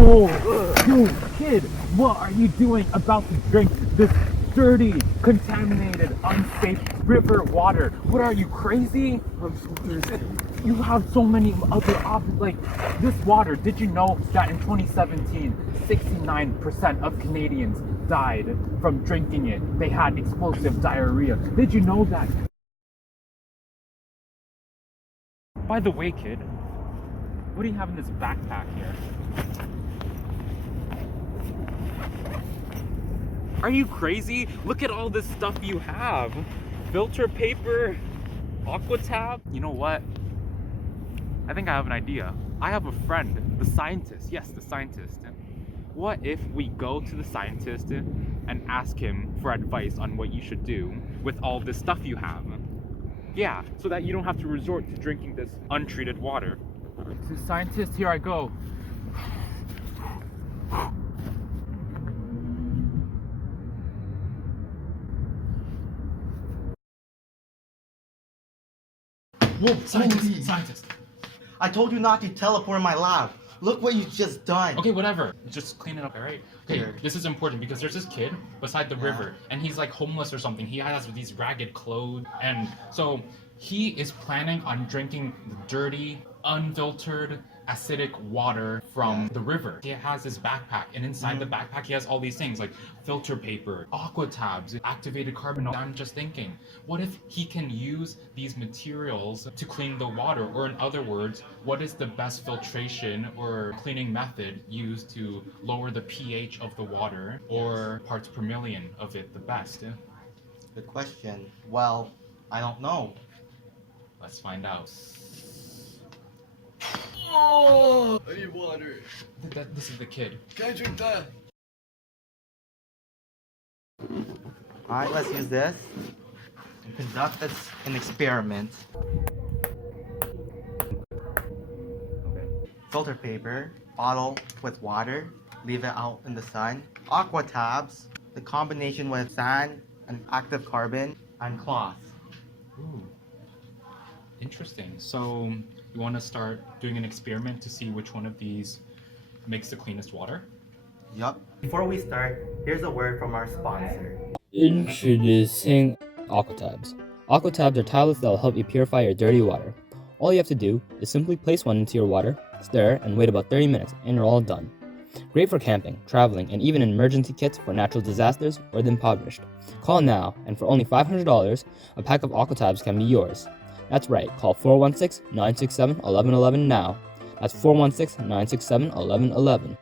Yo, kid, what are you doing about to drink this dirty, contaminated, unsafe river water? What are you, crazy? I'm so thirsty. You have so many other options. Like this water, did you know that in 2017, 69% of Canadians died from drinking it? They had explosive diarrhea. Did you know that? By the way, kid, what do you have in this backpack here? Are you crazy? Look at all this stuff you have. Filter paper, Aquatab. You know what? I think I have an idea. I have a friend, the scientist. Yes, the scientist. What if we go to the scientist and ask him for advice on what you should do with all this stuff you have? Yeah, so that you don't have to resort to drinking this untreated water. To the scientist, here I go. Whoa, Scientist. I told you not to teleport in my lab. Look what you just done. Okay, whatever. Just clean it up, alright? Okay, Sure. this is important because there's this kid beside the river and he's like homeless or something. He has these ragged clothes and so he is planning on drinking the dirty, unfiltered, acidic water from the river. He has his backpack and inside the backpack he has all these things like filter paper, aqua tabs, activated carbon. I'm just thinking, what if he can use these materials to clean the water? Or in other words, what is the best filtration or cleaning method used to lower the pH of the water or parts per million of it the best? Good question. Well, I don't know. Let's find out. Oh, I need water. This is the kid. Can I drink that? Alright, let's use this and conduct an experiment. Filter paper, bottle with water, leave it out in the sun. Aqua tabs, the combination with sand and active carbon, and cloth. Ooh. Interesting. So you want to start doing an experiment to see which one of these makes the cleanest water? Yup. Before we start, here's a word from our sponsor. Introducing Aquatabs. Aquatabs are tablets that will help you purify your dirty water. All you have to do is simply place one into your water, stir, and wait about 30 minutes, and you're all done. Great for camping, traveling, and even emergency kits for natural disasters or the impoverished. Call now, and for only $500, a pack of Aquatabs can be yours. That's right, call 416-967-1111 now. That's 416-967-1111.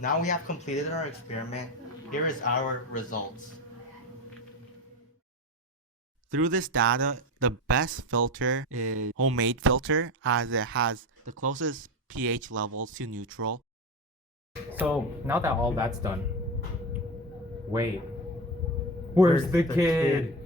Now we have completed our experiment. Here is our results. Through this data, the best filter is homemade filter as it has the closest pH levels to neutral. So now that all that's done, wait, where's the kid?